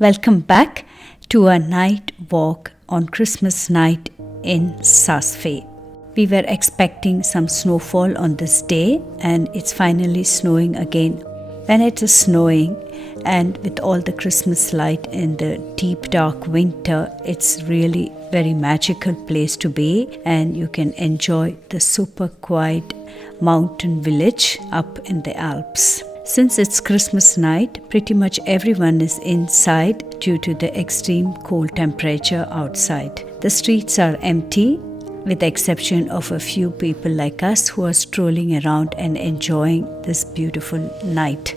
Welcome back to a night walk on Christmas night in Saas Fee. We were expecting some snowfall on this day and it's finally snowing again. When it is snowing and with all the Christmas light in the deep dark winter, it's really very magical place to be, and you can enjoy the super quiet mountain village up in the Alps. Since it's Christmas night, pretty much everyone is inside due to the extreme cold temperature outside. The streets are empty, with the exception of a few people like us who are strolling around and enjoying this beautiful night.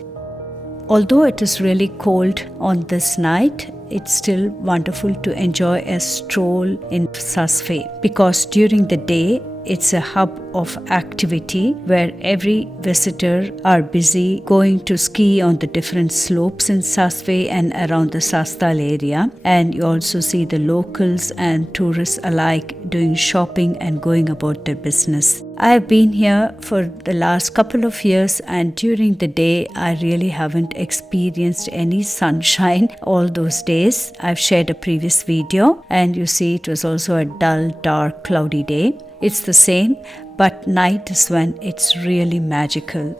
Although it is really cold on this night, it's still wonderful to enjoy a stroll in Saas Fee because during the day, it's a hub of activity where every visitor are busy going to ski on the different slopes in Saas Fee and around the Saastal area. And you also see the locals and tourists alike doing shopping and going about their business. I have been here for the last couple of years, and during the day I really haven't experienced any sunshine all those days. I've shared a previous video and you see it was also a dull, dark, cloudy day. It's the same, but night is when it's really magical.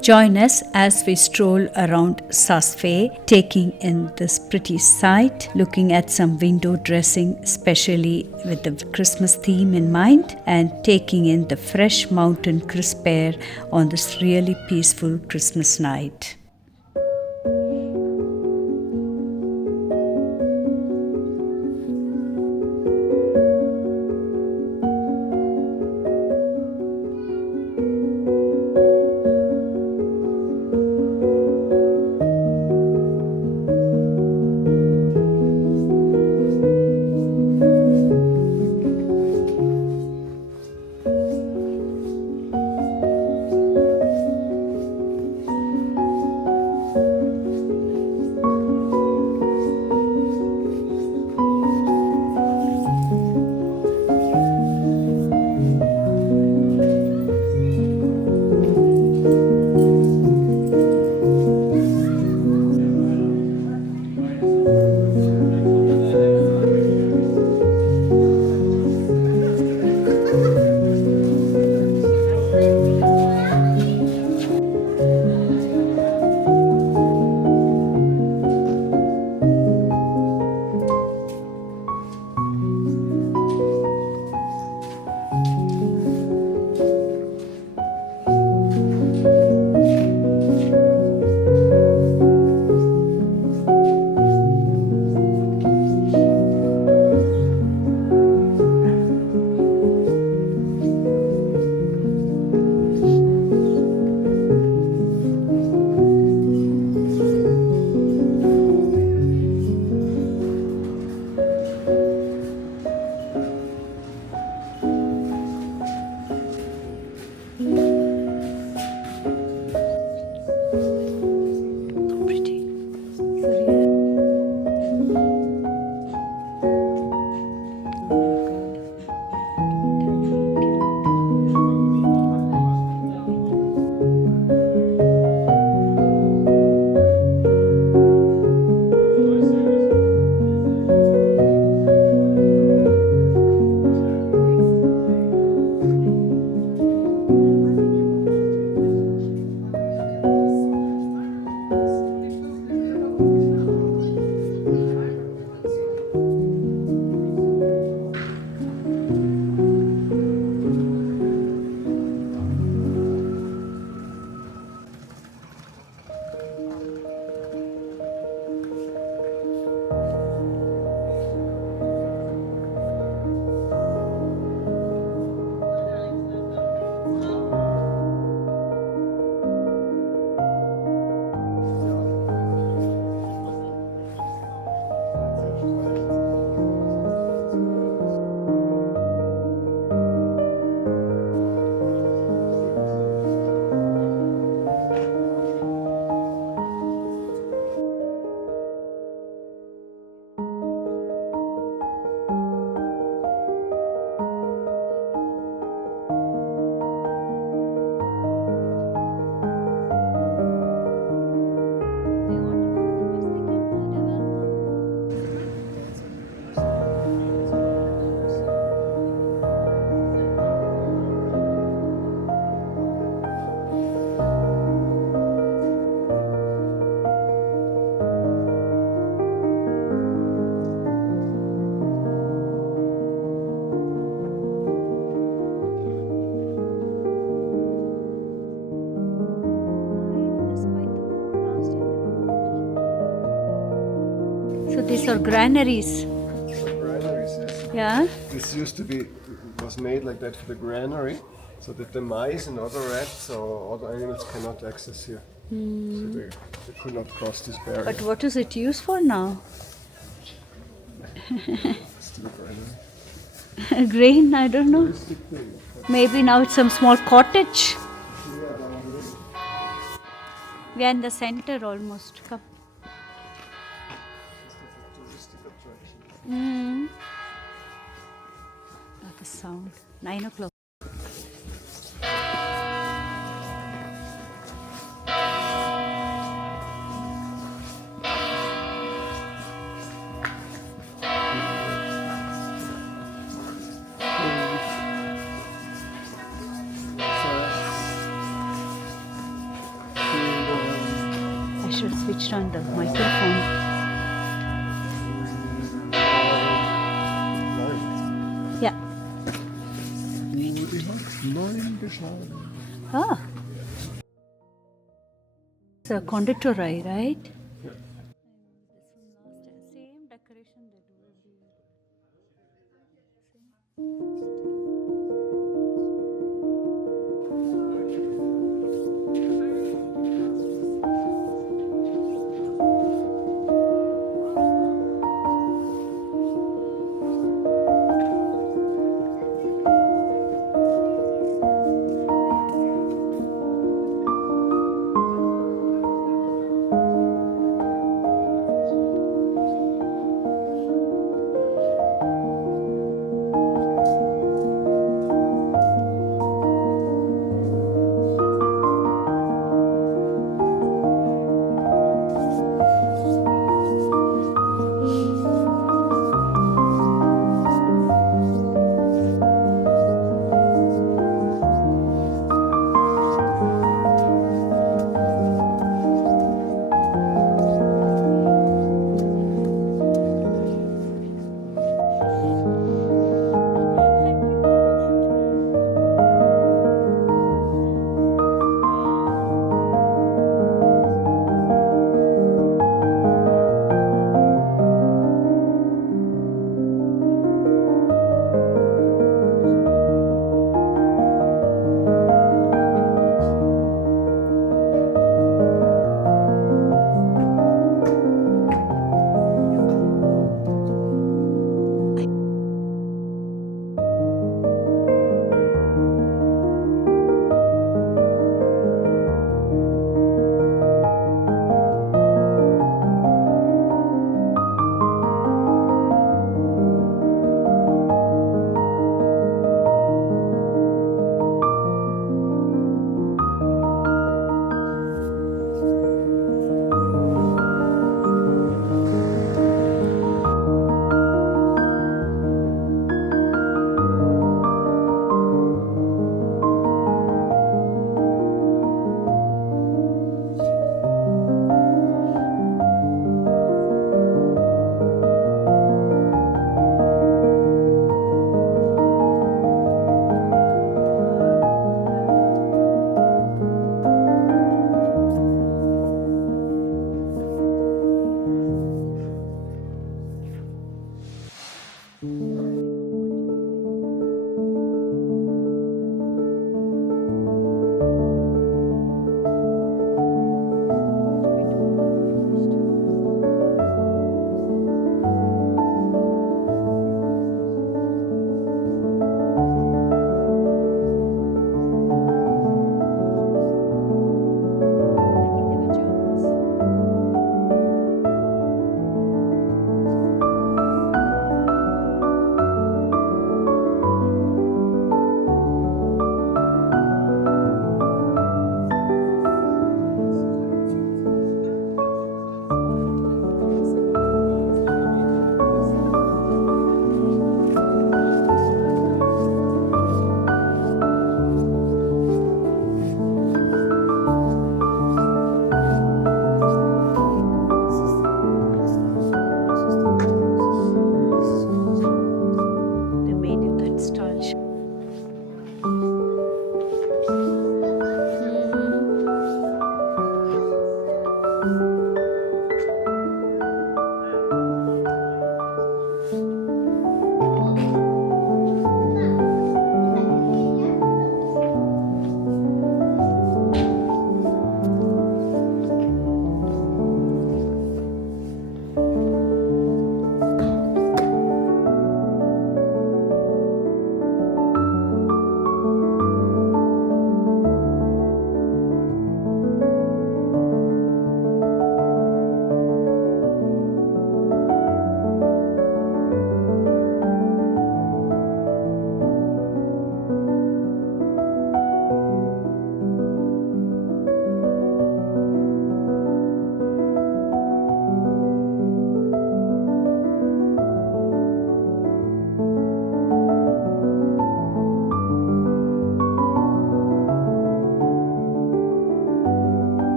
Join us as we stroll around Saas Fee, taking in this pretty sight, looking at some window dressing, especially with the Christmas theme in mind, and taking in the fresh mountain crisp air on this really peaceful Christmas night. Granaries or granaries? Granaries, yes. Yeah. This used to be, was made like that for the granary, so that the mice and other rats or other animals cannot access here. So they could not cross this barrier. But what is it used for now? Still a granary. Grain, I don't know. Touristic thing. Maybe now it's some small cottage. We are in the center almost. Come. Touristic attraction. Oh, the sound. 9 o'clock. I should have switched on the microphone. Yeah. Ah. It's a conditorry, right? Yeah. Same decoration they do every year.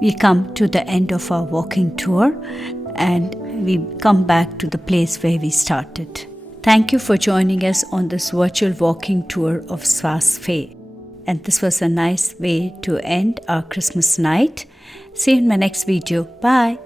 we come to the end of our walking tour and we come back to the place where we started. Thank you for joining us on this virtual walking tour of Saas Fee. And this was a nice way to end our Christmas night. See you in my next video. Bye.